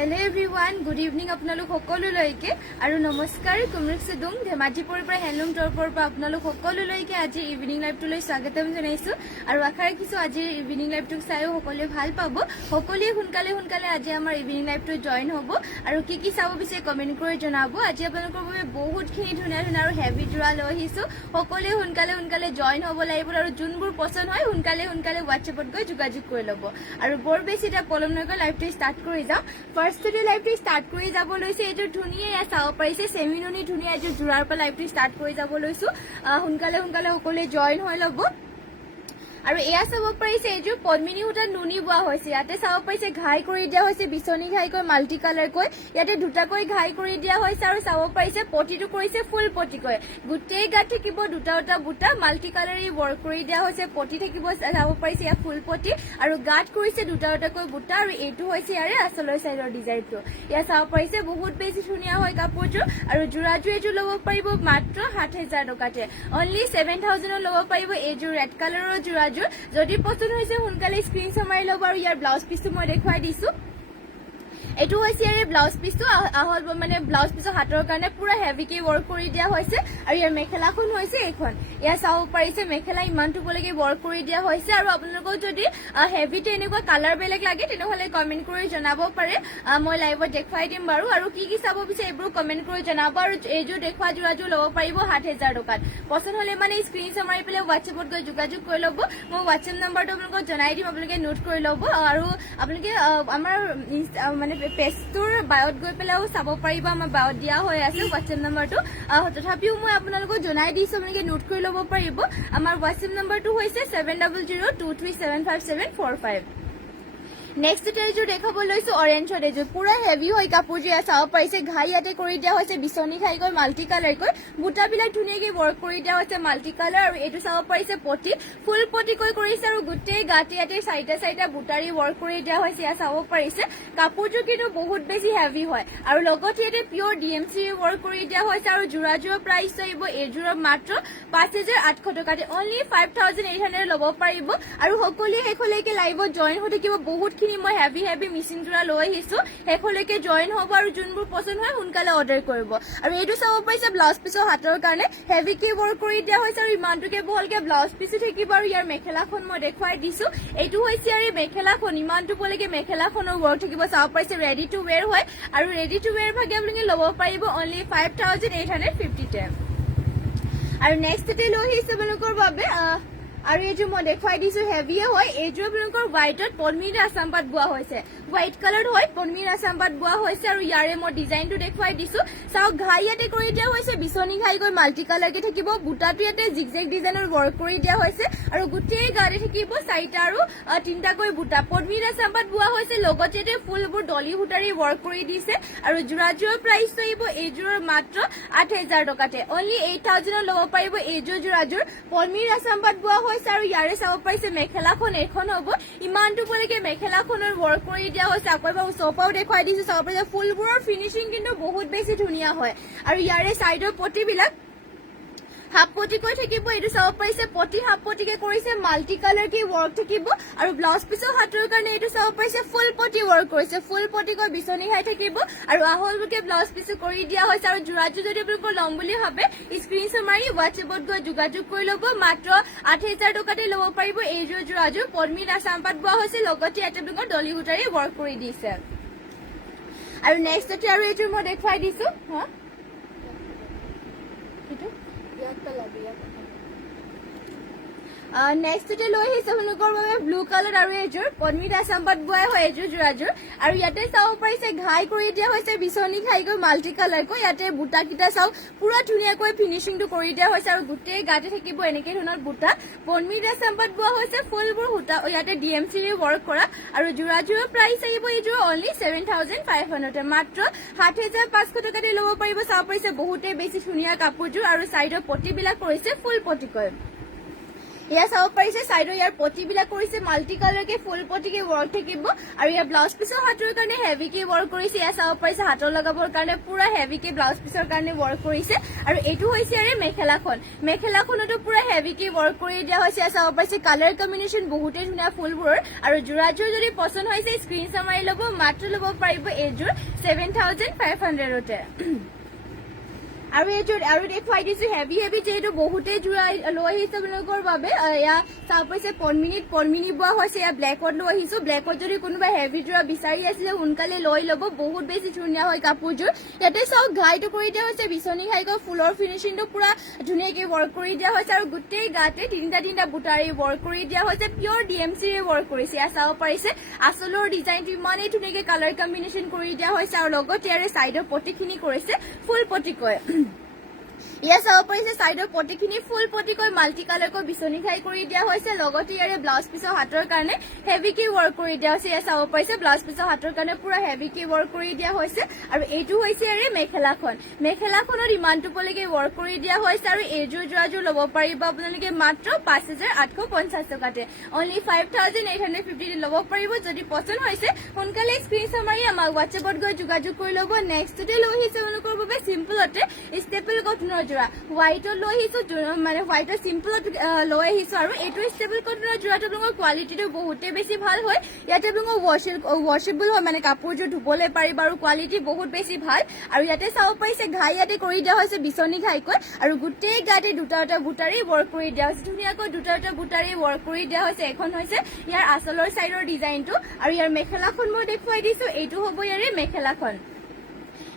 Hello everyone, good evening আপোনালোক সকলোলৈকে আৰু নমস্কাৰ কুমৰুক সেদুং ধেমাজিপুৰৰ পৰা হেণ্ডলুম টৰপৰ পৰা আপোনালোক সকলোলৈকে আজি ইভিনিং লাইভটোলৈ স্বাগতম জনাইছো আৰু আশা ৰাখিছো আজি ইভিনিং লাইভটোক চাইও সকলোৱে ভাল পাব সকলোৱে সোনকালে আজি আমাৰ ইভিনিং লাইভটো জয়েন হ'ব আৰু কি চাব বিচাৰে কমেন্ট কৰি জনাব আজি আপোনালোকৰ বাবে বহুতখিনি ধুনীয়া আৰু হেভি জোৰা লৈ আহিছো সকলোৱে সোনকালে জয়েন হ'ব লাগিব আৰু যোনবোৰ পছন্দ হয় সোনকালে WhatsAppত গৈ যোগাযোগ কৰি ল'ব আৰু বৰ বেছি এটা পলম নকৰি লাইভটো ষ্টাৰ্ট কৰি যাওঁ ফাৰ্ষ্টতে লাইভটো ষ্টাৰ্ট কৰি যাব লৈছে এইটো ধুনীয়া চাব পাৰিছে সেমিননি ধুনীয়া এইটো জোৰাৰ পৰা লাইভটো ষ্টাৰ্ট কৰি যাব লৈছো সোনকালে সকলোৱে জয়েন হৈ ল'ব আৰু এয়া চাব পাৰিছে এইটো পদ্মিনী সূতা নুনি বোৱা হৈছে ইয়াতে চাব পাৰিছে ঘাই কৰি দিয়া হৈছে বিচনী ঘাইকৈ মাল্টি কালাৰ কৈ ইয়াতে দুটাকৈ ঘাই কৰি দিয়া হৈছে আৰু চাব পাৰিছে পটিটো কৰিছে ফুল পটিকৈ গোটেই গাত থাকিব দুটা বুটা মাল্টি কালাৰী ৱৰ্ক কৰি দিয়া হৈছে পটি থাকিব চাব পাৰিছে ইয়া ফুল পটি আৰু গাত কৰিছে দুটাকৈ বুটা আৰু এইটো হৈছে ইয়াৰে আচলৰ চাইডৰ ডিজাইনটো ইয়া চাব পাৰিছে বহুত বেছি ধুনীয়া হয় কাপোৰটো আৰু জোৰাজোৰ এইটো ল'ব পাৰিব মাত্ৰ ৭০০০ টকাতে অনলি ৭০০০ ল'ব পাৰিব এইযোৰ ৰেড কালাৰৰ জোৰা যদি পছন্দ হৈছে সোনকালে স্ক্ৰীনশ্বট মাৰি ল'ব আৰু ইয়াৰ ব্লাউজ পিছটো মই দেখুৱাই দিছো এইটো হৈছে ইয়াৰ ব্লাউজ পিছটো আহল মানে ব্লাউজ পিছৰ হাতৰ কাৰণে পুৰা হেভিকে ৱৰ্ক কৰি দিয়া হৈছে আৰু ইয়াৰ মেখেলাখন হৈছে এইখন ইয়া চাব পাৰিছে মেখেলা ইমানটো বলৈকে ৱৰ্ক কৰি দিয়া হৈছে আৰু আপোনালোকক যদি হেভিতে এনেকুৱা কালাৰ বেলেগ লাগে তেনেহ'লে কমেন্ট কৰি জনাব পাৰে মই লাইভত দেখুৱাই দিম বাৰু আৰু কি চাব বিচাৰে এইবোৰ কমেন্ট কৰি জনাব আৰু এইযোৰ দেখুৱা জোৰাযোৰ ল'ব পাৰিব ৭০০০ টকাত পছন্দ হ'লে মানে স্ক্ৰীনশ্বট মাৰি পেলাই WhatsAppত গৈ যোগাযোগ কৰি ল'ব মই WhatsApp নম্বৰটো আপোনালোকক জনাই দিম আপোনালোকে নোট কৰি ল'ব আৰু আপোনালোকে আমাৰ মানে পেজটোৰ বায়ত গৈ পেলাইও চাব পাৰিব আমাৰ বায়ত দিয়া হৈ আছে WhatsApp নম্বৰটো তথাপিও মই আপোনালোকক জনাই দিছো আপোনালোকে নোট কৰি ল'ব পাৰিব আমাৰ WhatsApp নম্বৰটো হৈছে 700223754745 নেক্সট এযোৰ দেখাব লৈছো অৰেঞ্জৰ এযোৰ পুৰা হেভি হয় কাপোৰযোৰ চাব পাৰিছে ঘাই ইয়াতে কৰি দিয়া হৈছে বিচনী ঘাইকৈ মাল্টি কালাৰকৈ বুটাবিলাক ধুনীয়াকৈ ৱৰ্ক কৰি দিয়া হৈছে মাল্টি কালাৰ আৰু এইটো চাব পাৰিছে পটি ফুল পটিকৈ কৰিছে আৰু গোটেই গাতে ইয়াতে চাৰিটা বুটাৰী ৱৰ্ক কৰি দিয়া হৈছে ইয়াত চাব পাৰিছে কাপোৰযোৰ কিন্তু বহুত বেছি হেভি হয় আৰু লগতে ইয়াতে পিয়ৰ DMC ৱৰ্ক কৰি দিয়া হৈছে আৰু জোৰাযোৰৰ প্ৰাইচ আহিব এইযোৰৰ মাত্ৰ ৫৮০০ টকাতে অনলি ৫৮০০ ল'ব পাৰিব আৰু সকলোৱে শেষলৈকে লাইভত জইন হৈ থাকিব বহুত মই হেভি মিচিন জোৰা লৈ আহিছো শেষলৈকে জইন হ'ব আৰু যোনবোৰ পছন্দ হয় সোনকালে অৰ্ডাৰ কৰিব আৰু এইটো চাব পাৰিছে ব্লাউজ পিছৰ হাতৰ কাৰণে হেভিকে ৱৰ্ক কৰি দিয়া হৈছে আৰু ইমানটোকে বহলকে ব্লাউজ পিছো থাকিব আৰু ইয়াৰ মেখেলাখন মই দেখুৱাই দিছো এইটো হৈছে ইয়াৰ মেখেলাখন ইমানটো বলৈকে মেখেলাখনৰ ৱৰ্ক থাকিব চাব পাৰিছে ৰেডি টু ৱেৰ হয় আৰু ৰেডি টু ৱেৰ ভাগে আপোনালোকে ল'ব পাৰিব অনলি ৫৮৫০ আৰু নেক্সট লৈ আহিছে আপোনালোকৰ বাবে আৰু এইযোৰ মই দেখুৱাই দিছো হেভিয়ে হয় এইযোৰ আপোনালোকৰ হোৱাইটত পদ্মিনী আছাম পাট বোৱা হৈছে হোৱাইট কালাৰ হয় পদ্মিনী আছাম পাট বোৱা হৈছে আৰু ইয়াৰে মই ডিজাইনটো দেখুৱাই দিছো চাওক ঘাই ইয়াতে কৰি দিয়া হৈছে বিচনী ঘাই গৈ মাল্টি কালাৰকে থাকিব বুটাটো ইয়াতে জিগজেগ ডিজাইনৰ ৱৰ্ক কৰি দিয়া হৈছে আৰু গোটেই গাতে থাকিব ৪টা আৰু ৩টাকৈ বুটা পদ্মিনী আছাম পাট বোৱা হৈছে লগতে ইয়াতে ফুলবোৰ ডলি বুটাৰী ৱৰ্ক কৰি দিছে আৰু জোৰাযোৰৰ প্ৰাইচ আহিব এইযোৰৰ মাত্ৰ ৮০০০ টকাতে অনলি ৮০০০ ল'ব পাৰিব এইযোৰ জোৰাযোৰ পদ্মিনী আছাম পাট বোৱা আৰু ইয়াৰে চাব পাৰিছে মেখেলাখন এখন হ'ব ইমানটো বলৈকে মেখেলাখনৰ ৱৰ্ক কৰি দিয়া হৈছে আকৌ এবাৰ ওচৰৰ পৰাও দেখুৱাই দিছো চাব পাৰিছে ফুলবোৰৰ ফিনিচিং কিন্তু বহুত বেছি ধুনীয়া হয় আৰু ইয়াৰে চাইডৰ পটিবিলাক হাফ পটিকৈ থাকিব এইটো চাব পাৰিছে পটি হাফ পটিকে কৰিছে মাল্টি কালাৰ কি ৱৰ্ক থাকিব আৰু ব্লাউজ পিছৰ হাতৰ কাৰণে এইটো চাব পাৰিছে ফুল পটি ৱৰ্ক কৰিছে ফুল পটিকৈ বিচনী ঘাই থাকিব আৰু আহলকে ব্লাউজ পিছো কৰি দিয়া হৈছে আৰু জোৰাযোৰ যদি আপোনালোকৰ ল'ম বুলি ভাবে স্ক্ৰীনশ্বট মাৰি WhatsAppত গৈ যোগাযোগ কৰি ল'ব মাত্ৰ ৮০০০ টকাতে ল'ব পাৰিব এইযোৰ জোৰাযোৰ পদ্মিনী আছাম পাট বোৱা হৈছে লগতে ইয়াতে আপোনালোকৰ ডলি বুটাৰী ৱৰ্ক কৰি দিছে আৰু নেক্সটতে আৰু এইযোৰ মই দেখুৱাই দিছো নেক্সটতে লৈ আহিছে আপোনালোকৰ বাবে ব্লু কালাৰ আৰু এইযোৰ পদ্মিনী আছাম পাট বোৱাই হয় এইযোৰ জোৰাযোৰ আৰু ইয়াতে চাব পাৰিছে ঘাই কৰি দিয়া হৈছে বিচনী ঘাইকৈ মাল্টি কালাৰকৈ ইয়াতে বুটাকেইটা চাওক পুৰা ধুনীয়াকৈ ফিনিচিংটো কৰি দিয়া হৈছে আৰু গোটেই গাতে থাকিব এনেকে ধৰণৰ বুটা পদ্মিনী আছাম পাট বোৱা হৈছে ফুলবোৰ সূতা ইয়াতে DMC ৱৰ্ক কৰা আৰু জোৰাযোৰৰ প্ৰাইচ আহিব এইযোৰ অনলি ৭৫০০ মাত্ৰ ৭৫০০ টকাতে ল'ব পাৰিব চাব পাৰিছে বহুতেই বেছি ধুনীয়া কাপোৰযোৰ আৰু চাইডৰ পটিবিলাক কৰিছে ফুল পটিকৈ ইয়া চাব পাৰিছে সাইডৰ ইয়াৰ পটিবিলাক কৰিছে মাল্টি কালাৰকে ফুল পটিকে ৱৰ্ক থাকিব আৰু ইয়াৰ ব্লাউজ পিছৰ হাতৰ কাৰণে হেভিকে ৱৰ্ক কৰিছে ইয়া চাব পাৰিছে হাতৰ লগাবৰ কাৰণে পুৰা হেভিকে ব্লাউজ পিছৰ কাৰণে ৱৰ্ক কৰিছে আৰু এইটো হৈছে ইয়াৰে মেখেলাখনতো পুৰা হেভিকে ৱৰ্ক কৰি দিয়া হৈছে ইয়া চাব পাৰিছে কালাৰ কম্বিনেশ্যন বহুতে ধুনীয়া ফুলবোৰৰ আৰু যোৰাযোৰ যদি পছন্দ হৈছে স্ক্ৰীনশ্বট মাৰি ল'ব মাত্ৰ ল'ব পাৰিব এইযোৰ 7500তে আৰু এইযোৰ আৰু দেখুৱাই দিছো হেভি যেহেতু বহুতে জোৰা লৈ আহিছে আপোনালোকৰ বাবে এয়া চাব পাৰিছে পনমিনি বোৱা হৈছে এয়া ব্লেকত লৈ আহিছো ব্লেকত যদি কোনোবা হেভি জোৰা বিচাৰি আছিলে সোনকালে লৈ ল'ব বহুত বেছি ধুনীয়া হয় কাপোৰযোৰ ইয়াতে চাওক ঘাইটো কৰি দিয়া হৈছে বিচনী ঘাইকৈ ফুলৰ ফিনিচিংটো পুৰা ধুনীয়াকে ৱৰ্ক কৰি দিয়া হৈছে আৰু গোটেই গাতে তিনিটা বুটাৰে ৱৰ্ক কৰি দিয়া হৈছে পিয়ৰ ডিএমচিৰে ৱৰ্ক কৰিছে এয়া চাব পাৰিছে আচলৰ ডিজাইনটো ইমানেই ধুনীয়াকে কালাৰ কম্বিনেশ্যন কৰি দিয়া হৈছে আৰু লগতে ইয়াৰে চাইডৰ পটিখিনি কৰিছে ফুল পটিকৈ ইয়া চাব পাৰিছে চাইডৰ পটিখিনি ফুল পটিকৈ মাল্টি কালাৰকৈ বিচনী খাই কৰি দিয়া হৈছে লগতে ইয়াৰে ব্লাউজ পিছৰ হাতৰ কাৰণে হেভিকে ৱৰ্ক কৰি দিয়া হৈছে ইয়া চাব পাৰিছে ব্লাউজ পিছৰ হাতৰ কাৰণে পুৰা হেভিকে ৱৰ্ক কৰি দিয়া হৈছে আৰু এইটো হৈছে ইয়াৰে মেখেলাখনৰ ইমানটো পলৈকে ৱৰ্ক কৰি দিয়া হৈছে আৰু এইযোৰ যোৰাযোৰ ল'ব পাৰিব আপোনালোকে মাত্ৰ 5850 টকাতে অনলি 5850 ল'ব পাৰিব যদি পছন্দ হৈছে সোনকালে স্ক্ৰীনশ্বট মাৰি আমাক হোৱাটছএপত গৈ যোগাযোগ কৰি ল'ব নেক্সটতে লৈ আহিছে আপোনালোকৰ বাবে চিম্পলতে ষ্টেপল কটনৰ যোৰা হোৱাইটত লৈ আহিছো মানে হোৱাইটৰ চিম্পলত লৈ আহিছো আৰু এইটো ষ্টেবল কটনৰ যোৰাটো আপোনালোকৰ কোৱালিটিটো বহুতে বেছি ভাল হয় ইয়াতে আপোনালোকৰ ৱাশেবল হয় মানে কাপোৰযোৰ ধুবলৈ পাৰিব আৰু কোৱালিটি বহুত বেছি ভাল আৰু ইয়াতে চাব পাৰিছে ঘাই ইয়াতে কৰি দিয়া হৈছে বিচনী ঘাইকৈ আৰু গোটেই গাতে দুটা বুটাৰে ৱৰ্ক কৰি দিয়া হৈছে ধুনীয়াকৈ দুটা বুটাৰে ৱৰ্ক কৰি দিয়া হৈছে এখন হৈছে ইয়াৰ আচলৰ চাইডৰ ডিজাইনটো আৰু ইয়াৰ মেখেলাখন মই দেখুৱাই দিছো এইটো হ'ব ইয়াৰে মেখেলাখন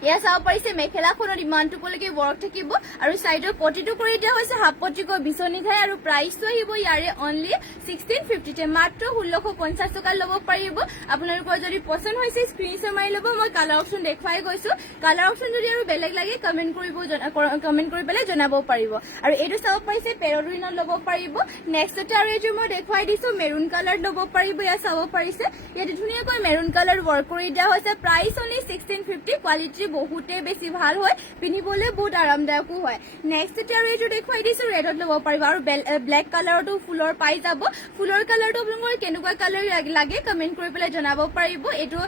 ইয়া চাব পাৰিছে মেখেলাখনত ইমানটো পলৈকে ৱৰ্ক থাকিব আৰু চাইডৰ পটিটো কৰি দিয়া হৈছে হাফ পটিকৈ বিচনী ঘাই আৰু প্ৰাইচটো আহিব ইয়াৰে অনলি 1650 মাত্ৰ 1650 টকা ল'ব পাৰিব আপোনালোকৰ যদি পছন্দ হৈছে স্ক্ৰীনশ্বট মাৰি ল'ব মই কালাৰ অপশ্যন দেখুৱাই গৈছো কালাৰ অপশ্যন যদি আৰু বেলেগ লাগে কমেন্ট কৰি পেলাই জনাব পাৰিব আৰু এইটো চাব পাৰিছে পেৰডুইনত ল'ব পাৰিব নেক্সটতে আৰু এইযোৰ মই দেখুৱাই দিছো মেৰুন কালাৰ ল'ব পাৰিব ইয়া চাব পাৰিছে ইয়াতে ধুনীয়াকৈ মেৰুন কালাৰ ৱৰ্ক কৰি দিয়া হৈছে প্ৰাইচ অনলি 1650 কোৱালিটি বহুতে বেছি ভাল হয় পিন্ধিবলৈ বহুত আৰামদায়কো হয় নেক্সটতে আৰু এইযোৰ দেখুৱাই দিছো ৰেডত ল'ব পাৰিব আৰু ব্লেক কালাৰটো ফুলৰ পাই যাব ফুলৰ কালাৰটো আপোনালোকৰ কেনেকুৱা কালাৰ লাগে কমেন্ট কৰি পেলাই জনাব পাৰিব এইটো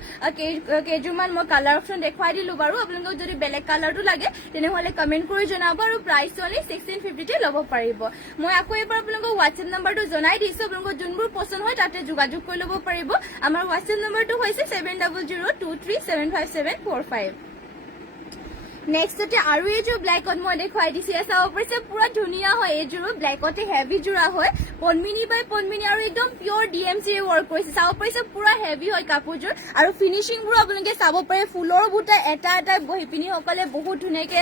কেইযোৰমান মই কালাৰ অপশ্যন দেখুৱাই দিলো বাৰু আপোনালোকক যদি বেলেগ কালাৰটো লাগে তেনেহ'লে কমেন্ট কৰি জনাব আৰু প্ৰাইচ অনলি 1650 ল'ব পাৰিব মই আকৌ এবাৰ আপোনালোকক হোৱাটছএপ নাম্বাৰটো জনাই দিছো আপোনালোকৰ যোনবোৰ পছন্দ হয় তাতে যোগাযোগ কৰি ল'ব পাৰিব আমাৰ হোৱাটছএপ নাম্বাৰটো হৈছে 7002375745 নেক্সটতে আৰু এইযোৰ ব্লেকত মই দেখুৱাই দিছো চাব পাৰিছে পুৰা ধুনীয়া হয় এইযোৰো ব্লেকতে হেভি জোৰা হয় পনমিনি বাই পনমিনি আৰু একদম পিয়ৰ ডিএমচি ৱৰ্ক কৰিছে চাব পাৰিছে পুৰা হেভি হয় কাপোৰযোৰ আৰু ফিনিচিংবোৰ আপোনালোকে চাব পাৰে ফুলৰ বুটা এটা বহি পিনি সকলে বহুত ধুনীয়াকে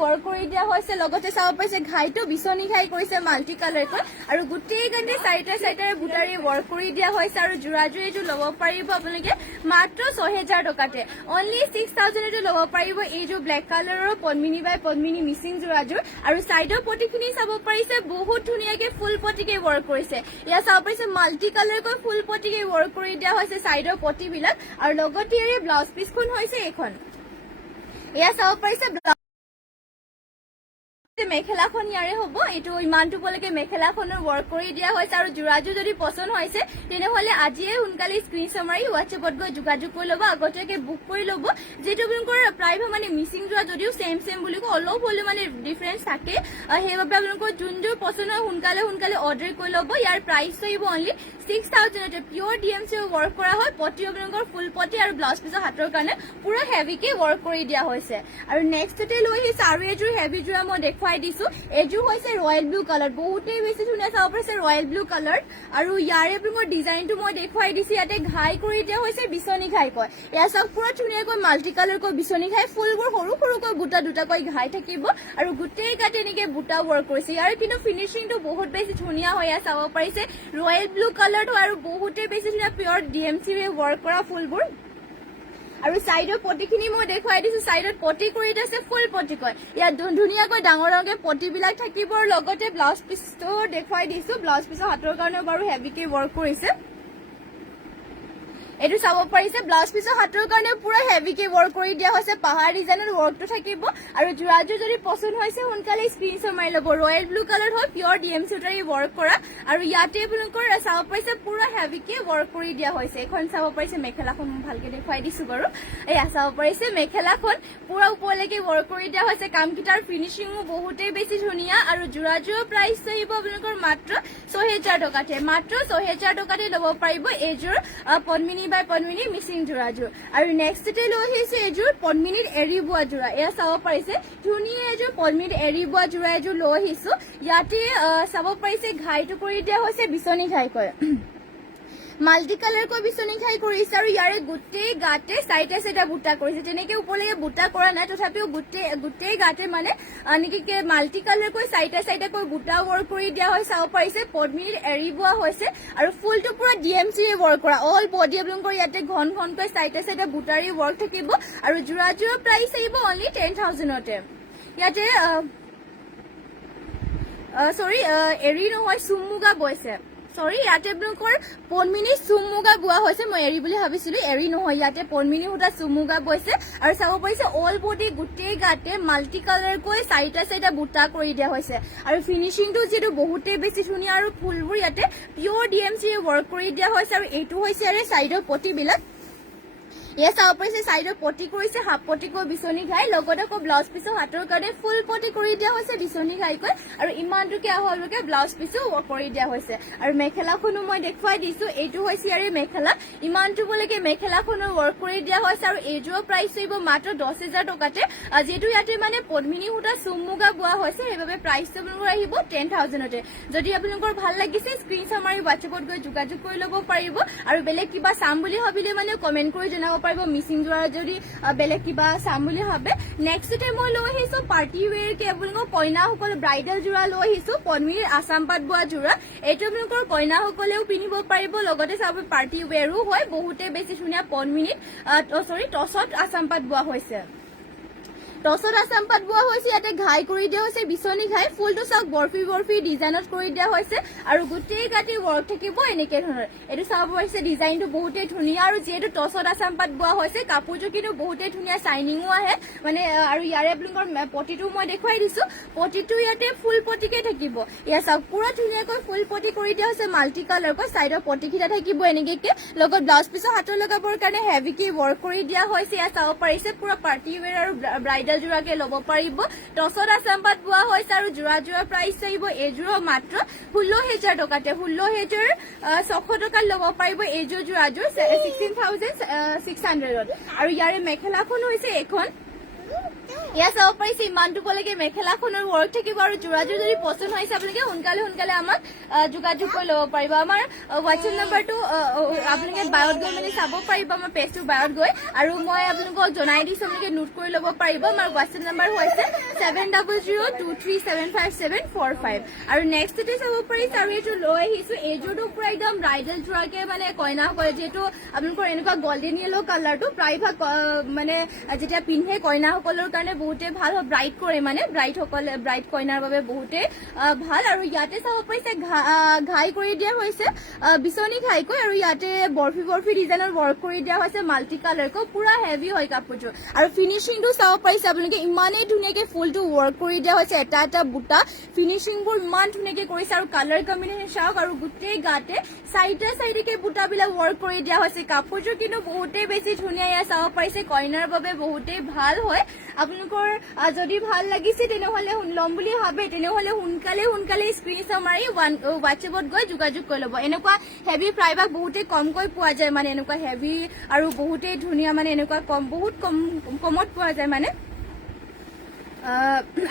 ৱৰ্ক কৰি দিয়া হৈছে লগতে চাব পাৰিছে ঘাইটো বিচনী ঘাই কৰিছে মাল্টি কালাৰকৈ আৰু গোটেই গাতে চাৰিটাৰে বুটাৰে ৱৰ্ক কৰি দিয়া হৈছে আৰু যোৰাযোৰ এইযোৰ ল'ব পাৰিব আপোনালোকে মাত্ৰ 6000 টকাতে অনলি 6000 ল'ব পাৰিব এইযোৰ ব্লেক কালাৰৰ পনমিনি বাই পনমিনি মিচিং যোৰাযোৰ আৰু চাইডৰ পটিখিনি চাব পাৰিছে বহুত ধুনীয়াকে ফুল পটিকে ৱৰ্ক কৰিছে ইয়া চাব পাৰিছে মাল্টি কালাৰকৈ ফুল পটিকে ৱৰ্ক কৰি দিয়া হৈছে চাইডৰ পটিবিলাক আৰু লগতে ইয়াৰে ব্লাউজ পিছখন হৈছে এইখন ইয়া চাব পাৰিছে মেখেলাখন ইয়াৰে হ'ব এইটো ইমানটো পলৈকে মেখেলাখনৰ ৱৰ্ক কৰি দিয়া হৈছে আৰু যোৰাযোৰ যদি পছন্দ হৈছে তেনেহ'লে আজিয়ে সোনকালে স্ক্ৰীনশ্বট মাৰি হোৱাটছএপত গৈ যোগাযোগ কৰি ল'ব আগতীয়াকে বুক কৰি ল'ব যিটো আপোনালোকৰ প্ৰায়ভাগ মানে মিচিং যোৰা যদিও ছেম বুলি কয় অলপ হ'লেও মানে ডিফাৰেঞ্চ থাকে সেইবাবে আপোনালোকৰ যোনযোৰ পছন্দ হয় সোনকালে অৰ্ডাৰ কৰি ল'ব ইয়াৰ প্ৰাইচটো আহিব অনলি 6000 পিয়ৰ ডিএমচি ৱৰ্ক কৰা হয় পটি আপোনালোকৰ ফুল পটি আৰু ব্লাউজ পিছৰ হাতৰ কাৰণে পুৰা হেভিকে ৱৰ্ক কৰি দিয়া হৈছে আৰু নেক্সটতে লৈ আহিছে আৰু এইযোৰ হেভি যোৰা মই দেখুৱাই দিছো এইযোৰ হৈছে ৰয়েল ব্লু কালাৰ বহুতে বেছি ধুনীয়া চাব পাৰিছে ৰয়েল ব্লু কালাৰ আৰু ইয়াৰে আপোনালোকৰ ডিজাইনটো মই দেখুৱাই দিছো ইয়াতে ঘাই কৰি দিয়া হৈছে বিচনী ঘাই কয় ইয়াৰ চাওক পুৰা ধুনীয়াকৈ মাল্টি কালাৰকৈ বিচনী ঘাই ফুলবোৰ সৰুকৈ বুটা দুটাকৈ ঘাই থাকিব আৰু গোটেই গাতে এনেকে বুটা ৱৰ্ক কৰিছে ইয়াৰ কিন্তু ফিনিচিংটো বহুত বেছি ধুনীয়া হয় ইয়াত চাব পাৰিছে ৰয়েল ব্লু কালাৰটো আৰু বহুতে বেছি ধুনীয়া পিয়ৰ ডিএমচি ৱৰ্ক কৰা ফুলবোৰ আৰু চাইডৰ পটিখিনি মই দেখুৱাই দিছো চাইডত পটি কৰি দিছে ফুল পটিকৈ ইয়াত ধুনীয়াকৈ ডাঙৰকে পটিবিলাক থাকিব লগতে ব্লাউজ পিছটো দেখুৱাই দিছো ব্লাউজ পিছৰ হাতৰ কাৰণে বাৰু হেভিকে ৱৰ্ক কৰিছে এইটো চাব পাৰিছে ব্লাউজ পিছৰ হাতৰ কাৰণে পুৰা হেভিকে ৱৰ্ক কৰি দিয়া হৈছে পাহাৰ ডিজাইনৰ ৱৰ্কটো থাকিব আৰু যোৰাযোৰ যদি পছন্দ হৈছে সোনকালে স্ক্ৰীনশ্বট মাৰি ল'ব ৰয়েল ব্লু কালাৰ হয় পিয়ৰ ডিএম চুটাৰী ৱৰ্ক কৰা আৰু ইয়াতে আপোনালোকৰ চাব পাৰিছে পুৰা হেভিকে ৱৰ্ক কৰি দিয়া হৈছে এখন চাব পাৰিছে মেখেলাখন ভালকে দেখুৱাই দিছো বাৰু এয়া চাব পাৰিছে মেখেলাখন পুৰা ওপৰলৈকে ৱৰ্ক কৰি দিয়া হৈছে কামকেইটাৰ ফিনিচিঙো বহুতেই বেছি ধুনীয়া আৰু যোৰাযোৰ প্ৰাইচ আহিব আপোনালোকৰ মাত্ৰ ৬০০০ টকাতে মাত্ৰ ৬০০০ টকাতে ল'ব পাৰিব এইযোৰ পদ্মিনী বাই পদ্মিনী মিচিং যোৰাযোৰ আৰু নেক্সটতে লৈ আহিছে এইযোৰ পদ্মিনীত এৰি বোৱা যোৰা এয়া চাব পাৰিছে ধুনীয়া এইযোৰ পদ্মিনীত এৰি বোৱা যোৰা এযোৰ লৈ আহিছো ইয়াতে চাব পাৰিছে ঘাইটো কৰি দিয়া হৈছে বিচনী ঘাইকৈ মাল্টি কালাৰ কৈ বিচনী ঘাই কৰিছে আৰু ইয়াৰে গোটেই গাতে চাইডে চাইডে বুটা কৰিছে তেনেকে ওপৰলৈকে বুটা কৰা নাই তথাপিও গোটেই গাতে মানে এনেকে মাল্টি কালাৰ কৈ চাইডে চাইডে কৈ বুটা ৱৰ্ক কৰি দিয়া হয় চাব পাৰিছে পদ্মিনীত এৰি বোৱা হৈছে আৰু ফুলটো পুৰা ডিএমচি ৱৰ্ক কৰা অল বডি আপোনালোকৰ ইয়াতে ঘন ঘনকৈ চাইডে চাইডে বুটাৰী ৱৰ্ক থাকিব আৰু যোৰাযোৰৰ প্ৰাইচ আহিব অনলি 10,000তে ইয়াতে সৰি এৰি নহয় চুমুগা বৈছে সৰি ইয়াতে আপোনালোকৰ পদ্মিনী চুমুগা বোৱা হৈছে মই এৰি বুলি ভাবিছিলো এৰি নহয় ইয়াতে পদ্মিনী সূতা চুমুগা বৈছে আৰু চাব পাৰিছে অল বডি গোটেই গাতে মাল্টি কালাৰ কৈ চাইডে চাইডে বুটা কৰি দিয়া হৈছে আৰু ফিনিচিংটো যিটো বহুতেই বেছি ধুনীয়া আৰু ফুলবোৰ ইয়াতে পিয়ৰ ডিএমচি ৱৰ্ক কৰি দিয়া হৈছে আৰু এইটো হৈছে আৰু চাইডৰ পটিবিলাক এয়া চাব পাৰিছে চাইডৰ পটি কৰিছে হাফ পটি কৈ বিচনী ঘাই লগতে আকৌ ব্লাউজ পিছৰ হাতৰ কাৰণে ফুল পটি কৰি দিয়া হৈছে বিচনী ঘাইকৈ আৰু ইমানটোকে আহলকে ব্লাউজ পিছো কৰি দিয়া হৈছে আৰু মেখেলাখনো মই দেখুৱাই দিছো এইটো হৈছে ইয়াৰে মেখেলা ইমানটোলৈকে মেখেলাখনৰ ৱৰ্ক কৰি দিয়া হৈছে আৰু এইযোৰৰ প্ৰাইচ আহিব মাত্ৰ 10,000 টকাতে যিহেতু ইয়াতে মানে পদ্মিনী সূতা চুমুগা বোৱা হৈছে সেইবাবে প্ৰাইচটো আপোনালোকৰ আহিব 10,000তে যদি আপোনালোকৰ ভাল লাগিছে স্ক্ৰীনশ্বট মাৰি হোৱাটছএপত গৈ যোগাযোগ কৰি ল'ব পাৰিব আৰু বেলেগ কিবা চাম বুলি ভাবিলে মানে কমেণ্ট কৰি জনাব মিচিং যোৰা যদি বেলেগ কিবা চাম বুলি ভাবে নেক্সটতে মই লৈ আহিছো পাৰ্টি ৱেৰ কে আপোনালোকৰ কইনাসকল ব্ৰাইডাল যোৰা লৈ আহিছো পদ্মিনীৰ আসাম পাত বোৱা যোৰা এইটো আপোনালোকৰ কইনাসকলেও পিন্ধিব পাৰিব লগতে চাব পাৰ্টি ৱেৰো হয় বহুতে বেছি ধুনীয়া পদ্মিনীত টছত আসাম পাত বোৱা হৈছে টছত আসাম পাত বোৱা হৈছে ইয়াতে ঘাই কৰি দিয়া হৈছে বিচনী ঘাই ফুলটো চাওক বৰফি বৰফি ডিজাইনত কৰি দিয়া হৈছে আৰু গোটেই গাটি ৱৰ্ক থাকিব এনেকে ধৰণৰ এইটো চাব পাৰিছে ডিজাইনটো বহুতেই ধুনীয়া আৰু যিহেতু টছত আসাম পাত বোৱা হৈছে কাপোৰযোৰ কিন্তু বহুতেই ধুনীয়া চাইনিঙো আহে মানে আৰু ইয়াৰে আপোনালোকৰ পটিটো মই দেখুৱাই দিছো পটিটো ইয়াতে ফুল পটিকে থাকিব ইয়াৰ চাওক পুৰা ধুনীয়াকৈ ফুল পটি কৰি দিয়া হৈছে মাল্টি কালাৰকৈ চাইডৰ পটিকেইটা থাকিব এনেকে লগত ব্লাউজ পিছৰ হাতৰ লগাবৰ কাৰণে হেভিকে ৱৰ্ক কৰি দিয়া হৈছে ইয়াত চাব পাৰিছে পুৰা পাৰ্টি ৱেৰ আৰু ব্ৰাইডাল যোৰাকে ল'ব পাৰিব টছত আসাম পাত বোৱা হৈছে আৰু যোৰাৰ প্ৰাইচ আহিব এইযোৰৰ মাত্ৰ 16,000 টকাতে 16,600 টকাত ল'ব পাৰিব এইযোৰ যোৰাযোৰ 16,600ত আৰু ইয়াৰে মেখেলাখন হৈছে এখন ইয়া চাব পাৰিছে ইমানটোলৈকে মেখেলাখনৰ ৱৰ্ক থাকিব আৰু যোৰাযোৰ যদি পচন্দ হৈছে আপোনালোকে সোনকালে আমাক যোগাযোগ কৰি ল'ব পাৰিব আমাৰ হোৱাটছএপ নম্বৰটো আপোনালোকে বায়ত গৈ মানে চাব পাৰিব আমাৰ পেজটোৰ বায়ত গৈ আৰু মই আপোনালোকক জনাই দিছো আপোনালোকে নোট কৰি ল'ব পাৰিব আমাৰ হোৱাটছএপ নম্বৰ হৈছে 7002375745 আৰু নেক্সটতে চাব পাৰিছে আৰু এইটো লৈ আহিছো এইযোৰটো পুৰা একদম ব্ৰাইডেল যোৰাকে মানে কইনাসকলে যিহেতু আপোনালোকৰ এনেকুৱা গল্ডেন য়েলো কালাৰটো প্ৰায়ভাগ মানে যেতিয়া পিন্ধে কইনাসকলৰ কাৰণে বহুতে ভাল হয় ব্ৰাইট কৰে মানে ব্ৰাইট কইনাৰ বাবে বহুতে ভাল আৰু ইয়াতে চাব পাৰিছে ঘাই কৰি দিয়া হৈছে বিচনী ঘাইকৈ আৰু ইয়াতে বৰফি বৰফি ডিজাইনৰ ৱৰ্ক কৰি দিয়া হৈছে মাল্টি কালাৰকৈ পুৰা হেভি হয় কাপোৰযোৰ আৰু ফিনিচিংটো চাব পাৰিছে আপোনালোকে ইমানেই ধুনীয়াকে ফুলটো ৱৰ্ক কৰি দিয়া হৈছে এটা এটা বুটা ফিনিচিংবোৰ ইমান ধুনীয়াকে কৰিছে আৰু কালাৰ কম্বিনেশ্যন চাওক আৰু গোটেই গাতে চাইডে বুটাবিলাক ৱৰ্ক কৰি দিয়া হৈছে কাপোৰযোৰ কিন্তু বহুতেই বেছি ধুনীয়া ইয়াত চাব পাৰিছে কইনাৰ বাবে বহুতেই ভাল হয় আপোনালোকৰ যদি ভাল লাগিছে তেনেহলে ল'ম বুলি ভাবে তেনেহলে সোনকালে স্ক্ৰীনশ্বট মাৰি হোৱাটছএপত গৈ যোগাযোগ কৰি ল'ব এনেকুৱা হেভি প্ৰায়ভাগ বহুতেই কমকৈ পোৱা যায় মানে এনেকুৱা হেভি আৰু বহুতেই ধুনীয়া মানে এনেকুৱা বহুত কমত পোৱা যায় মানে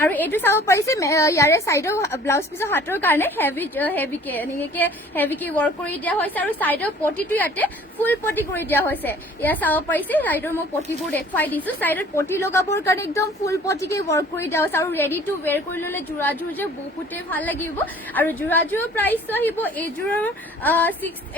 আৰু এইটো চাব পাৰিছে ইয়াৰে চাইডৰ ব্লাউজ পিছৰ হাতৰ কাৰণে হেভিকে ৱৰ্ক কৰি দিয়া হৈছে আৰু চাইডৰ পটিটো ইয়াতে ফুল পটি কৰি দিয়া হৈছে ইয়াত চাব পাৰিছে চাইডৰ মই পটিবোৰ দেখুৱাই দিছো চাইডত পটি লগাবৰ কাৰণে একদম ফুল পটিকে ৱৰ্ক কৰি দিয়া হৈছে আৰু ৰেডি টু ৱেৰ কৰি ল'লে যোৰাযোৰ যে বহুতেই ভাল লাগিব আৰু যোৰাযোৰৰ প্ৰাইচটো আহিব এইযোৰৰ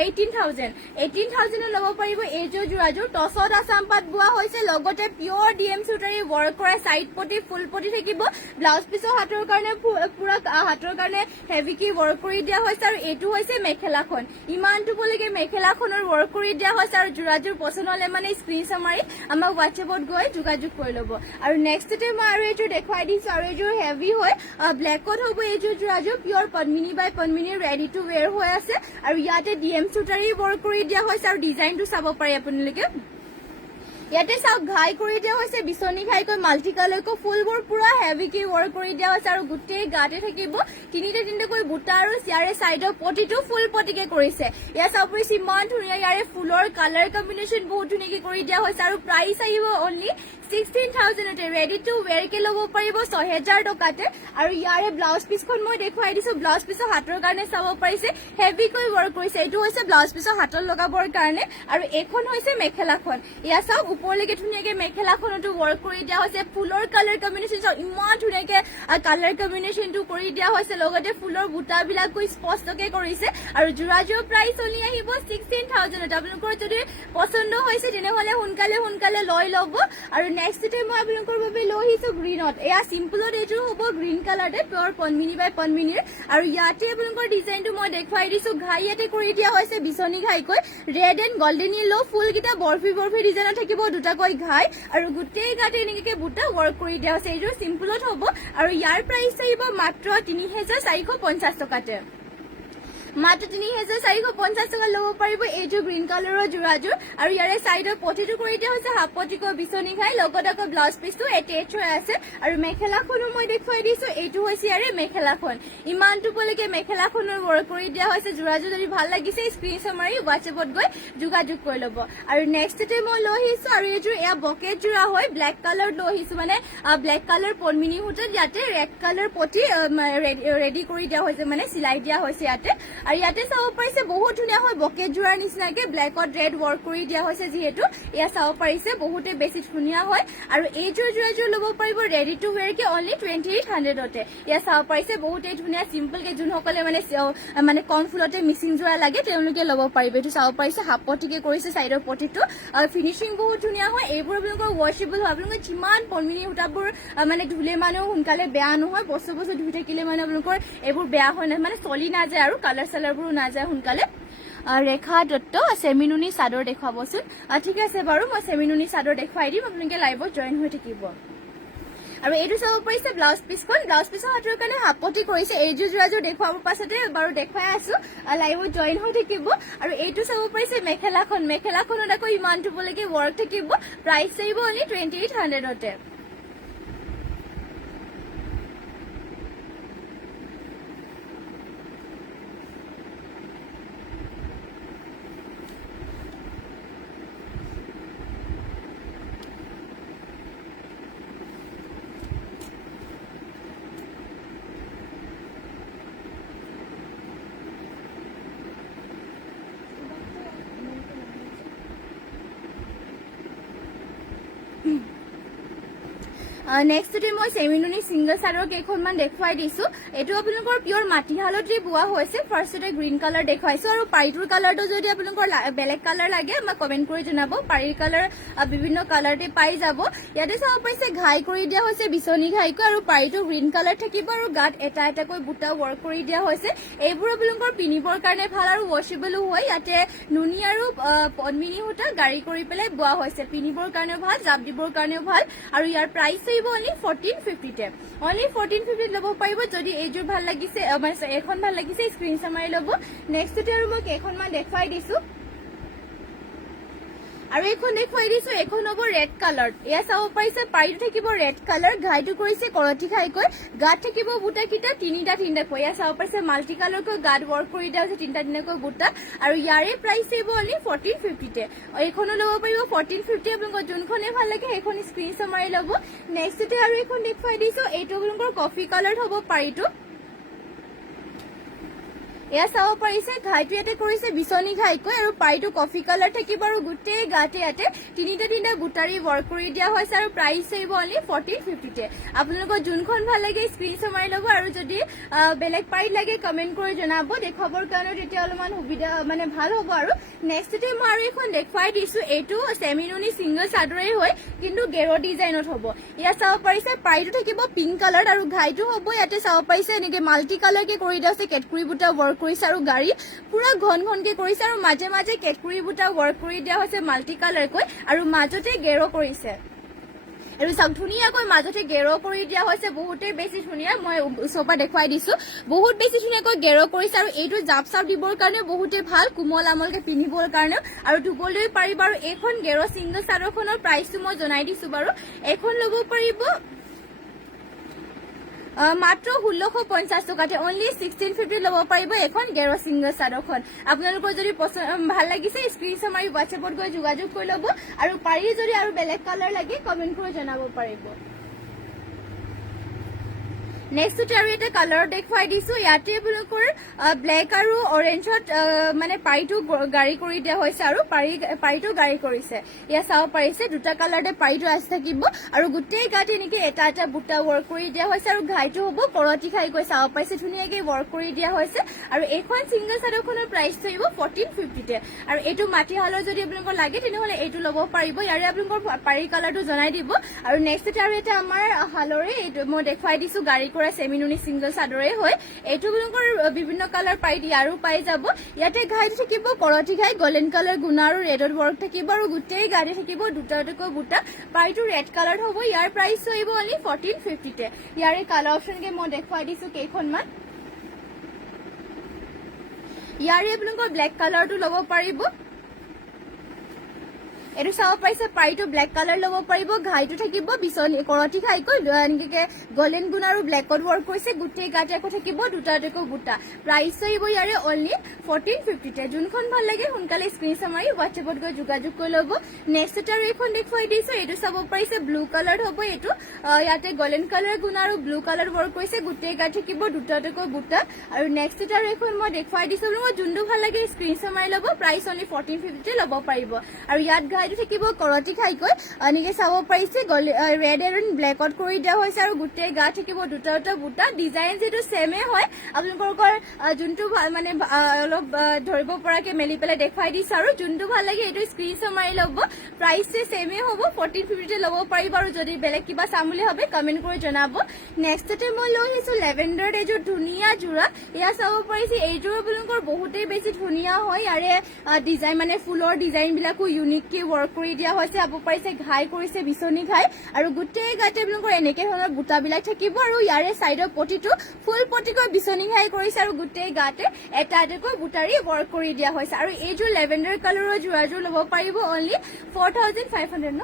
18,000 ল'ব পাৰিব এইযোৰ যোৰাযোৰ টছত আসাম পাত বোৱা হৈছে লগতে পিয়ৰ ডিএম চুটাৰী ৱৰ্ক কৰা চাইড পটি ফুল পটি পটি থাকিব ব্লাউজ পিছৰ হাতৰ কাৰণে পুৰা হাতৰ কাৰণে হেভিকে ৱৰ্ক কৰি দিয়া হৈছে আৰু এইটো হৈছে মেখেলাখন ইমানটো বলৈকে মেখেলাখনৰ ৱৰ্ক কৰি দিয়া হৈছে আৰু যোৰাযোৰ পছন্দ হলে মানে স্ক্ৰীনশ্বট মাৰি আমাক হোৱাটছএপত গৈ যোগাযোগ কৰি ল'ব আৰু নেক্সটতে মই আৰু এইযোৰ দেখুৱাই দিছো আৰু এইযোৰ হেভি হয় ব্লেকত হ'ব এইযোৰ যোৰাযোৰ পিয়ৰ পদ্মিনী বাই পদ্মিনী ৰেডি টু ৱেৰ হৈ আছে আৰু ইয়াতে ডিএম চুটাৰী ৱৰ্ক কৰি দিয়া হৈছে আৰু ডিজাইনটো চাব পাৰে আপোনালোকে ইয়াতে চাওক ঘাই কৰি দিয়া হৈছে বিচনী ঘাইকৈ মাল্টি কালাৰকৈ ফুলবোৰ পুৰা হেভিকে ৱৰ্ক কৰি দিয়া হৈছে আৰু গোটেই গাতে থাকিব তিনিটাকৈ বুটা আৰু ইয়াৰে চাইডৰ পটিটো ফুল পটিকে কৰিছে ইয়াৰ চাওক ইমান ধুনীয়া ইয়াৰে ফুলৰ কালাৰ কম্বিনেশ্যন বহুত ধুনীয়াকে কৰি দিয়া হৈছে আৰু প্ৰাইচ আহিব অনলি 16,000 ৰেডি টু ৱেৰ কে ল'ব পাৰিব 6,000 টকাতে আৰু ইয়াৰে ব্লাউজ পিছখন মই দেখুৱাই দিছো ব্লাউজ পিছৰ হাতৰ কাৰণে চাব পাৰিছে হেভিকৈ ৱৰ্ক কৰিছে এইটো হৈছে ব্লাউজ পিছৰ হাতৰ লগাবৰ কাৰণে আৰু এইখন হৈছে মেখেলাখন ইয়াৰ চাওক ওপৰলৈকে ধুনীয়াকে মেখেলাখনতো ৱৰ্ক কৰি দিয়া হৈছে ফুলৰ কালাৰ কম্বিনেশ্যন চাওক ইমান ধুনীয়াকে কালাৰ কম্বিনেশ্যনটো কৰি দিয়া হৈছে লগতে ফুলৰ বুটাবিলাকো স্পষ্টকে কৰিছে আৰু যোৰাযোৰ প্ৰাইচ অনলি আহিব 16,000 আপোনালোকৰ যদি পছন্দ হৈছে তেনেহলে সোনকালে লৈ ল'ব আৰু নেক্সটতে মই আপোনালোকৰ বাবে লৈ আহিছো গ্ৰীণত এয়া চিম্পলত এইযোৰ হ'ব গ্ৰীণ কালাৰতে পিয়ৰ পদ্মিনী বাই পদ্মিনীৰ আৰু ইয়াতে আপোনালোকৰ ডিজাইনটো মই দেখুৱাই দিছো ঘাই ইয়াতে কৰি দিয়া হৈছে বিচনী ঘাইকৈ ৰেড এণ্ড গল্ডেন য়েলো ফুলকেইটা বৰফি ডিজাইনত থাকিব দুটাকৈ ঘাই আৰু গোটেই গাতে এনেকে বুটা ৱৰ্ক কৰি দিয়া হৈছে এইযোৰ চিম্পলত হ'ব আৰু ইয়াৰ প্ৰাইচ আহিব মাত্ৰ 3,450 টকাতে মাত্ৰ 3,450 টকা ল'ব পাৰিব এইযোৰ গ্ৰীণ কালাৰৰ যোৰাযোৰ আৰু ইয়াৰে চাইডৰ পটিটো কৰি দিয়া হৈছে হাফ পটিকৈ বিচনী ঘাই লগত আকৌ ব্লাউজ পিছটো এটেচ হৈ আছে আৰু মেখেলাখনো মই দেখুৱাই দিছো এইটো হৈছে ইয়াৰে মেখেলাখন ইমানটো বলৈকে মেখেলাখনৰ ৱৰ্ক কৰি দিয়া হৈছে যোৰাযোৰ যদি ভাল লাগিছে স্ক্ৰীনশ্বট মাৰি হোৱাটছএপত গৈ যোগাযোগ কৰি ল'ব আৰু নেক্সটতে মই লৈ আহিছো আৰু এইযোৰ এয়া বকেট যোৰা হয় ব্লেক কালাৰ লৈ আহিছো মানে ব্লেক কালাৰ পদ্মিনী সূতাত ইয়াতে ৰেড কালাৰ পটি ৰেডি কৰি দিয়া হৈছে মানে চিলাই দিয়া হৈছে ইয়াতে আৰু ইয়াতে চাব পাৰিছে বহুত ধুনীয়া হয় বকেট যোৰাৰ নিচিনাকে ব্লেকত ৰেড ৱৰ্ক কৰি দিয়া হৈছে যিহেতু এয়া চাব পাৰিছে বহুতে বেছি ধুনীয়া হয় আৰু এইযোৰ যোৰাযোৰ ল'ব পাৰিব ৰেডি টু ৱেৰ কে অনলি 2,800 এয়া চাব পাৰিছে বহুতে ধুনীয়া চিম্পল কে যোনসকলে মানে কম ফুলতে মিচিং যোৰা লাগে তেওঁলোকে ল'ব পাৰিব এইটো চাব পাৰিছে হাফ পটিকে কৰিছে চাইডৰ পটিটো ফিনিচিং বহুত ধুনীয়া হয় এইবোৰ আপোনালোকৰ ৱাশেবল হয় আপোনালোকৰ যিমান পদ্মিনী সূতাবোৰ মানে ধুলে মানুহ সোনকালে বেয়া নহয় বছৰ ধুই থাকিলে মানে আপোনালোকৰ এইবোৰ বেয়া হয় মানে চলি নাযায় আৰু কালাৰ চালাৰবোৰো নাযায় সোনকালে ৰেখা দত্ত চেমিনুনি চাদৰ দেখুৱাবচোন ঠিক আছে বাৰু মই চেমিনুনি চাদৰ দেখুৱাই দিম আপোনালোকে লাইভত জইন হৈ থাকিব আৰু এইটো চাব পাৰিছে ব্লাউজ পিছখন ব্লাউজ পিছৰ হাতৰ কাৰণে হাপতি কৰিছে এইযোৰ যোৰাযোৰ দেখুৱাব পাছতে বাৰু দেখুৱাই আছো লাইভত জইন হৈ থাকিব আৰু এইটো চাব পাৰিছে মেখেলাখনত আকৌ ইমানটো বলৈকে ৱৰ্ক থাকিব প্ৰাইচ আহিব অনলি 2,800 নেক্সটতে মই চেমিনুনি সিংগল চাদৰ কেইখনমান দেখুৱাই দিছো এইটো আপোনালোকৰ পিয়ৰ মাটিশালতে বোৱা হৈছে ফাৰ্ষ্টতে গ্ৰীণ কালাৰ দেখুৱাইছো আৰু পাৰিটোৰ কালাৰটো যদি আপোনালোকৰ বেলেগ কালাৰ লাগে আমাক কমেন্ট কৰি জনাব পাৰিৰ কালাৰ বিভিন্ন কালাৰতে পাই যাব ইয়াতে চাব পাৰিছে ঘাই কৰি দিয়া হৈছে বিচনী ঘাইকৈ আৰু পাৰিটো গ্ৰীণ কালাৰ থাকিব আৰু গাত এটাকৈ বুটা ৱৰ্ক কৰি দিয়া হৈছে এইবোৰ আপোনালোকৰ পিন্ধিবৰ কাৰণে ভাল আৰু ৱাশেবলো হয় ইয়াতে নুনি আৰু পদ্মিনী সূতা গাড়ী কৰি পেলাই বোৱা হৈছে পিন্ধিবৰ কাৰণেও ভাল জাপ দিবৰ কাৰণেও ভাল আৰু ইয়াৰ প্ৰাইচ only 1450 ল'ব পাৰিব যদি এইযোৰ ভাল লাগিছে এখন ভাল লাগিছে স্ক্ৰীনশ্বট মাৰি ল'ব নেক্সটতে আৰু মই কেইখনমান দেখুৱাই দিছো আৰু এখন দেখুৱাই দিছো এখন হ'ব ৰেড কালাৰ এয়া চাব পাৰিছে পাৰিটো থাকিব ৰেড কালাৰ ঘাইটো কৰিছে কৰতি খাইকৈ গাত থাকিব বুটা কিটা তিনিটাকৈ এয়া চাব পাৰিছে মাল্টি কালাৰকৈ গাত ৱৰ্ক কৰি দিয়া হৈছে তিনিটাকৈ বুটা আৰু ইয়াৰে প্ৰাইচ আহিব অনলি 1450 এইখনো ল'ব পাৰিব 1450 আপোনালোকৰ যোনখনে ভাল লাগে সেইখন স্ক্ৰীনশ্বট মাৰি ল'ব নেক্সটতে আৰু এখন দেখুৱাই দিছো এইটো আপোনালোকৰ কফি কালাৰ হ'ব পাৰিটো এয়া চাব পাৰিছে ঘাইটো ইয়াতে কৰিছে বিচনী ঘাইকৈ আৰু পাইটো কফি কালাৰ থাকিব আৰু গোটেই গাতে ইয়াতে তিনিটা বুটাৰী ৱৰ্ক কৰি দিয়া হৈছে আৰু প্ৰাইচ আহিব অনলি 1450 আপোনালোকৰ যোনখন ভাল লাগে স্ক্ৰীনশ্বট মাৰি ল'ব আৰু যদি বেলেগ পাৰি লাগে কমেন্ট কৰি জনাব দেখুৱাবৰ কাৰণে তেতিয়া অলপমান সুবিধা মানে ভাল হ'ব আৰু নেক্সটতে মই আৰু এখন দেখুৱাই দিছো এইটো সেমিনুনি সিংগল চাদৰে হয় কিন্তু গেৰো ডিজাইনত হ'ব ইয়া চাব পাৰিছে পাইটো থাকিব পিংক কালাৰ আৰু ঘাইটো হ'ব ইয়াতে চাব পাৰিছে এনেকে মাল্টি কালাৰ কে কৰি দিয়া আছে কেটকুৰি বুটা ৱৰ্ক কৰিছে আৰু গাড়ী পুৰা ঘনকে কৰিছে আৰু মাজে মাজে কেটকুৰি বুটা ৱৰ্ক কৰি দিয়া হৈছে মাল্টি কালাৰ কৈ আৰু মাজতে গেৰো কৰিছে আৰু সব ধুনীয়াকৈ মাজতে গেৰো কৰি দিয়া হৈছে বহুতে বেছি ধুনীয়া মই ওচৰৰ দেখুৱাই দিছো বহুত বেছি ধুনীয়াকৈ গেৰো কৰিছে আৰু এইটো জাপ চাপ দিবৰ কাৰণে বহুতে ভাল কোমল আমলকে পিন্ধিবৰ কাৰণে আৰু ধুবলৈ পাৰিব আৰু এইখন গেৰো সিংগল চাদৰখনৰ প্ৰাইচটো মই জনাই দিছো বাৰু এখন ল'ব পাৰিব মাত্ৰ 1650 টকাতে অনলি 1650 ল'ব পাৰিব এখন গেৰো সিংগল চাদৰখন আপোনালোকৰ যদি ভাল লাগিছে স্ক্ৰীনশ্বট মাৰি WhatsApp-ত গৈ যোগাযোগ কৰি ল'ব আৰু পাৰি যদি আৰু বেলেগ কালাৰ লাগে কমেন্ট কৰি জনাব পাৰিব নেক্সট আৰু এটা কালাৰ দেখুৱাই দিছো ইয়াতে আপোনালোকৰ ব্লেক আৰু অৰেঞ্জত মানে পাইটো গাড়ী কৰি দিয়া হৈছে আৰু পাইটো গাড়ী কৰিছে ইয়া চাব পাৰিছে দুটা কালাৰতে পাইটো আছে থাকিব আৰু গোটেই গাতে এনেকে এটা বুটা ৱৰ্ক কৰি দিয়া হৈছে আৰু ঘাইটো হ'ব কৰতি খাই গৈ চাব পাৰিছে ধুনীয়াকে ৱৰ্ক কৰি দিয়া হৈছে আৰু এইখন সিংগল চাদৰখনৰ প্ৰাইচ থাকিব 1450 আৰু এইটো মাটিহালৰ যদি আপোনালোকৰ লাগে তেনেহলে এইটো ল'ব পাৰিব ইয়াৰে আপোনালোকৰ পাৰি কালাৰটো জনাই দিব আৰু নেক্সট আৰু এটা আমাৰ হালৰে এইটো মই দেখুৱাই দিছো গাড়ী সেমিনুনি সিংগল চাদৰে হয় এইটো আপোনালোকৰ বিভিন্ন কালাৰ পাই দিয়াৰো পাই যাব ইয়াতে ঘাইটো থাকিব কৰতি ঘাই গোল্ডেন কালাৰ গুণা আৰু ৰেডৰ ৱৰ্ক থাকিব আৰু গোটেই গাড়ী থাকিব দুটাকৈ বুটা পাইটো ৰেড কালাৰ হ'ব ইয়াৰ প্ৰাইচ আহিব অনলি 1450 ইয়াৰে কালাৰ অপশনকে মই দেখুৱাই দিছো কেইখনমান ইয়াৰে আপোনালোকৰ ব্লেক কালাৰটো ল'ব পাৰিব এইটো চাব পাৰিছে পাইটো ব্লেক কালাৰ ল'ব পাৰিব ঘাইটো থাকিব বিচনী কৰতি ঘাইকৈ এনেকে গোল্ডেন গুণ আৰু ব্লেকত ৱৰ্ক কৰিছে গোটেই গাতে আকৌ থাকিব দুটাকৈ বুটা প্ৰাইচ আহিব ইয়াৰে অনলি 1450 যোনখন ভাল লাগে সোনকালে স্ক্ৰীনশ্বট মাৰি WhatsApp-ত গৈ যোগাযোগ কৰি ল'ব নেক্সট আৰু এখন দেখুৱাই দিছো এইটো চাব পাৰিছে ব্লু কালাৰ হ'ব এইটো ইয়াতে গোল্ডেন কালাৰ গুণ আৰু ব্লু কালাৰ ৱৰ্ক কৰিছে গোটেই গাতে থাকিব দুটাকৈ বুটা আৰু নেক্সট আৰু এখন মই দেখুৱাই দিছো মই যোনটো ভাল লাগে স্ক্ৰীনশ্বট মাৰি ল'ব প্ৰাইচ অনলি 1450 ল'ব পাৰিব আৰু ইয়াত ঘাইটো থাকিব কৰতি খাইকৈ এনেকে চাব পাৰিছে ৰেড এণ্ড ব্লেকত কৰি দিয়া হৈছে আৰু গোটেই গা থাকিব দুটা বুটা ডিজাইন যেটো সেমে হয় আপোনালোকৰ যোনটো মানে অলপ ধৰিব পৰাকে মেলি পেলাই দেখুৱাই দিছো আৰু যোনটো ভাল লাগে এইটো স্ক্ৰীনশ্বট মাৰি ল'ব প্ৰাইচ সেমে হ'ব 1450 ল'ব পাৰিব আৰু যদি বেলেগ কিবা চাম বুলি ভাবে কমেন্ট কৰি জনাব নেক্সটতে মই লৈ আহিছো লেভেণ্ডাৰ এইযোৰ ধুনীয়া জোৰা এয়া চাব পাৰিছে এইযোৰ আপোনালোকৰ বহুতেই বেছি ধুনীয়া হয় ইয়াৰে ডিজাইন মানে ফুলৰ ডিজাইন বিলাকো ইউনিকলি ৱৰ্ক কৰি দিয়া হৈছে আপ পাৰিছে ঘাই কৰিছে বিচনী ঘাই আৰু গোটেই গাতে আপোনালোকৰ এনেকে ধৰণৰ বুটাবিলাক থাকিব আৰু ইয়াৰে চাইডৰ পটিটো ফুল পটিকৈ বিচনী ঘাই কৰিছে আৰু গোটেই গাতে এটাকৈ বুটাৰী ৱৰ্ক কৰি দিয়া হৈছে আৰু এইযোৰ লেভেণ্ডাৰ কালাৰৰ জোৰাযোৰ ল'ব পাৰিব অনলি 4500 ন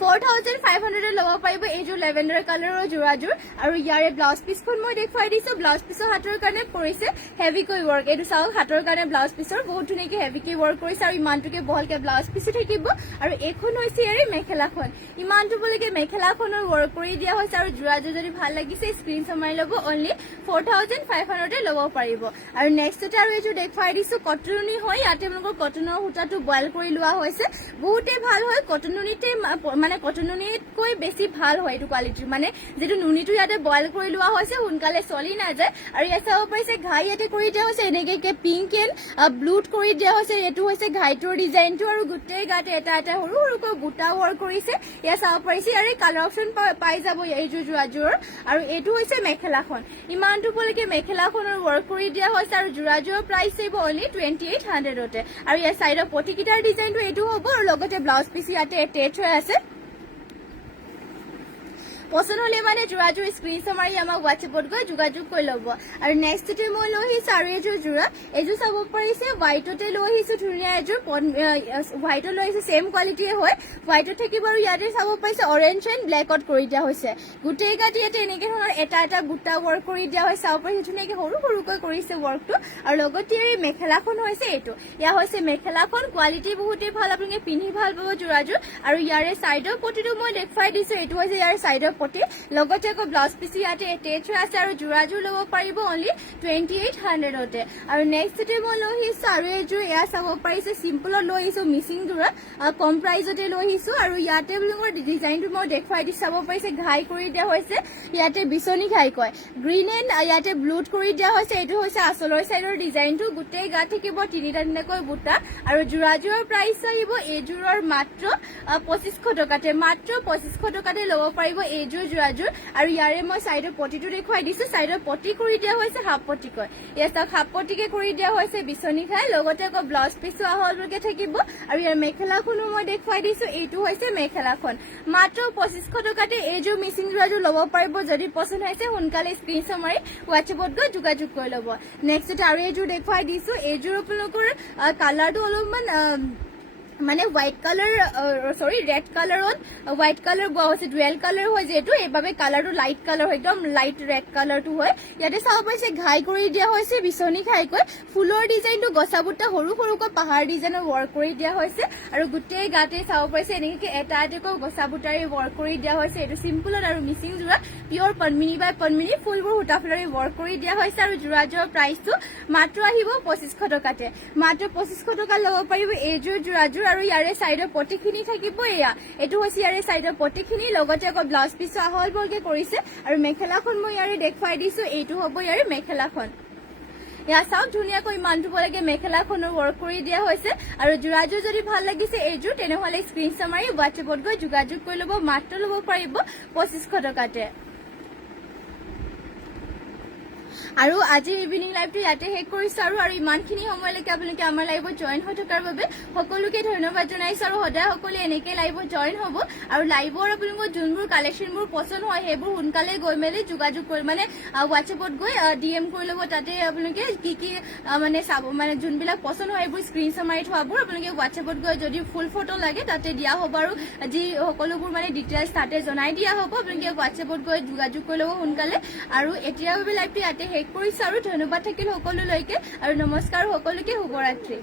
4500 ল'ব পাৰিব এইযোৰ লেভেণ্ডাৰ কালাৰৰ জোৰাযোৰ আৰু ইয়াৰে ব্লাউজ পিছখন মই দেখুৱাই দিছো ব্লাউজ পিছৰ হাতৰ কাৰণে কৰিছে হেভিকৈ ৱৰ্ক এইটো চাওক হাতৰ কাৰণে ব্লাউজ পিছৰ বহুত ধুনীয়াকে হেভিকৈ ৱৰ্ক কৰিছে আৰু ইমানটোকে বহলকে ব্লাউজ পিছ থাকিব আৰু এইখন হৈছে ইয়াৰে মেখেলাখন ইমানটো বলকে মেখেলাখনৰ ৱৰ্ক কৰি দিয়া হৈছে আৰু জোৰাযোৰ যদি ভাল লাগিছে স্ক্ৰীনশ্বট মাৰি ল'ব অনলি 4500 ল'ব পাৰিব আৰু নেক্সটতে আৰু এইযোৰ দেখুৱাই দিছো কটনুনি হয় ইয়াতে আপোনালোকৰ কটনৰ সূতাটো বইল কৰি লোৱা হৈছে বহুতে ভাল হয় কটনুনিতে মানে কটনুনিতকৈ বেছি ভাল হয় এইটো কোৱালিটিৰ মানে যেটো নুনিটো ইয়াতে বইল কৰি লোৱা হৈছে সোনকালে চলি নাযায় আৰু ইয়াত চাব পাৰিছে ঘাই ইয়াতে কৰি দিয়া হৈছে এনেকে পিংক এণ্ড ব্লুত কৰি দিয়া হৈছে এইটো হৈছে ঘাইটোৰ ডিজাইনটো আৰু গোটেই গাতে এটা সৰুকৈ বুটা ৱৰ্ক কৰিছে ইয়াত চাব পাৰিছে ইয়াৰে কালাৰ অপশ্যন পাই যাব এইযোৰ জোৰাযোৰ আৰু এইটো হৈছে মেখেলাখন ইমানটো বলকে মেখেলাখনৰ ৱৰ্ক কৰি দিয়া হৈছে আৰু জোৰাযোৰৰ প্ৰাইচ আহিব অনলি 2800 আৰু ইয়াৰ চাইডৰ পটিকিটাৰ ডিজাইনটো এইটো হ'ব আৰু লগতে ব্লাউজ পিছ ইয়াতে এটেচ হৈ আছে পছন্দ হলে মানে জোৰাযোৰ স্ক্ৰীনশ্বট মাৰি আমাক WhatsApp-ত গৈ যোগাযোগ কৰি ল'ব আৰু নেক্সটতে মই লৈ আহিছো আৰু এইযোৰ জোৰা এইযোৰ চাব পাৰিছে হোৱাইটতে লৈ আহিছো ধুনীয়া এযোৰ হোৱাইটত লৈ আহিছো সেম কোৱালিটিয়ে হয় হোৱাইটত থাকিব আৰু ইয়াতে চাব পাৰিছে অৰেঞ্জ এণ্ড ব্লেকত কৰি দিয়া হৈছে গোটেই গাতে ইয়াতে এনেকে ধৰণৰ এটা বুটা ৱৰ্ক কৰি দিয়া হৈছে চাব পাৰিছে ধুনীয়াকে সৰুকৈ কৰিছে ৱৰ্কটো আৰু লগতে এই মেখেলাখন হৈছে এইটো ইয়া হৈছে মেখেলাখন কোৱালিটি বহুতেই ভাল আপোনালোকে পিন্ধি ভাল পাব জোৰাযোৰ আৰু ইয়াৰে চাইডৰ পটিটো মই দেখুৱাই দিছো এইটো হৈছে ইয়াৰ চাইডৰ পটি লগতে আকৌ ব্লাউজ পিচ ইয়াতে এটেচ হৈ আছে আৰু যোৰাযোৰ ল'ব পাৰিব অনলি 2800তে আৰু নেক্সটতে মই লৈ আহিছো আৰু এযোৰ এয়া চাব পাৰিছে চিম্পলত লৈ আহিছো মিচিং যোৰা কম প্ৰাইজতে লৈ আহিছো আৰু ইয়াতে মোৰ ডিজাইনটো মই দেখুৱাই দি চাব পাৰিছে ঘাই কৰি দিয়া হৈছে ইয়াতে বিচনী ঘাই কয় গ্ৰীণ এণ্ড ইয়াতে ব্লুত কৰি দিয়া হৈছে এইটো হৈছে আচলৰ চাইডৰ ডিজাইনটো গোটেই গা থাকিব তিনিটাকৈ বুটা আৰু যোৰাযোৰৰ প্ৰাইচ আহিব এইযোৰৰ মাত্ৰ 2500 টকাতে মাত্ৰ 2500 টকাতে ল'ব পাৰিব এইযোৰ যোৰাযোৰ আৰু ইয়াৰে মই চাইডৰ পটিটো দেখুৱাই দিছো চাইডৰ পটি কৰি দিয়া হৈছে হাফ পটি কয় ইয়াত হাফ পটিকে কৰি দিয়া হৈছে বিচনী ঘাই লগতে আকৌ ব্লাউজ পিচো আহলকে থাকিব আৰু ইয়াৰ মেখেলাখনো মই দেখুৱাই দিছো এইটো হৈছে মেখেলাখন মাত্ৰ 2500 টকাতে এইযোৰ মিচিং যোৰাযোৰ ল'ব পাৰিব যদি পছন্দ হৈছে সোনকালে স্ক্ৰীনশ্বট মাৰি হোৱাটছএপত গৈ যোগাযোগ কৰি ল'ব নেক্সট আৰু এইযোৰ দেখুৱাই দিছো এইযোৰ আপোনালোকৰ কালাৰটো অলপমান মানে হোৱাইট কালাৰ সৰি ৰেড কালাৰত হোৱাইট কালাৰ গোৱা হৈছে ডুৱেল কালাৰ হয় যেহেতু এইভাবে কালাৰটো লাইট কালাৰ হয় একদম লাইট ৰেড কালাৰটো হয় ইয়াতে চাব পাইছে ঘাই কৰি দিয়া হৈছে বিচনী ঘাইকৈ ফুলৰ ডিজাইনটো গছা বুটা সৰু সৰুকৈ পাহাৰ ডিজাইনৰ ৱৰ্ক কৰি দিয়া হৈছে আৰু গোটেই গাতে চাব পাইছে এনেকৈ এটা এটাকৈ গছা বুটাৰে ৱৰ্ক কৰি দিয়া হৈছে এইটো চিম্পলত আৰু মিচিং যোৰা পিয়ৰ পদ্মিনী বাই পদ্মিনী ফুলবোৰ সূতা ফুলেৰে ৱৰ্ক কৰি দিয়া হৈছে আৰু যোৰাযোৰৰ প্ৰাইচটো মাত্ৰ আহিব 2500 টকাতে মাত্ৰ 2500 টকা ল'ব পাৰিব এইযোৰ যোৰাযোৰ আৰু ইয়াৰে সাইডৰ পটিখিনি থাকিব এয়া এটো হৈছে ইয়াৰে সাইডৰ পটিখিনি লগতে আকৌ ব্লাউজ পিস আহল বলকে কৰিছে আৰু মেখেলাখন মই ইয়াৰে দেখুৱাই দিছো এইটো হ'ব ইয়াৰে মেখেলাখন ইয়া চাওক ধুনীয়াকৈ ইমানটো বলৈকে মেখেলাখনৰ ৱৰ্ক কৰি দিয়া হৈছে আৰু যোৰাযোৰ যদি ভাল লাগিছে এইযোৰ তেনেহলে স্ক্ৰীনশ্বট মাৰি হোৱাটছএপত গৈ যোগাযোগ কৰি ল'ব মাত্ৰ ল'ব পাৰিব 2500 টকাতে আৰু আজি ইভিনিং লাইভটো ইয়াতে শেষ কৰিছো আৰু ইমানখিনি সময়লৈকে আপোনালোকে আমাৰ লাইভত জয়েন হৈ থকাৰ বাবে সকলোকে ধন্যবাদ জনাইছো আৰু সদায় সকলোৱে এনেকৈ লাইভত জয়েন হ'ব আৰু লাইভৰ আপোনালোকৰ যোনবোৰ কালেকশ্যনবোৰ পছন্দ হয় সেইবোৰ সোনকালে গৈ মেলি যোগাযোগ কৰি মানে হোৱাটছএপত গৈ ডিএম কৰি ল'ব তাতে আপোনালোকে কি মানে চাব মানে যোনবিলাক পছন্দ হয় এইবোৰ স্ক্ৰীনশ্বট মাৰি থোৱাবোৰ আপোনালোকে হোৱাটছএপত গৈ যদি ফুল ফটো লাগে তাতে দিয়া হ'ব আৰু যি সকলোবোৰ মানে ডিটেইলছ তাতে জনাই দিয়া হ'ব আপোনালোকে হোৱাটছএপত গৈ যোগাযোগ কৰি ল'ব সোনকালে আৰু এতিয়াৰ বাবে লাইভটো ইয়াতে শেষ কৰিছো আৰু ধন্যবাদ থাকিল সকলোলৈকে আৰু নমস্কাৰ সকলোকে শুভৰাত্ৰি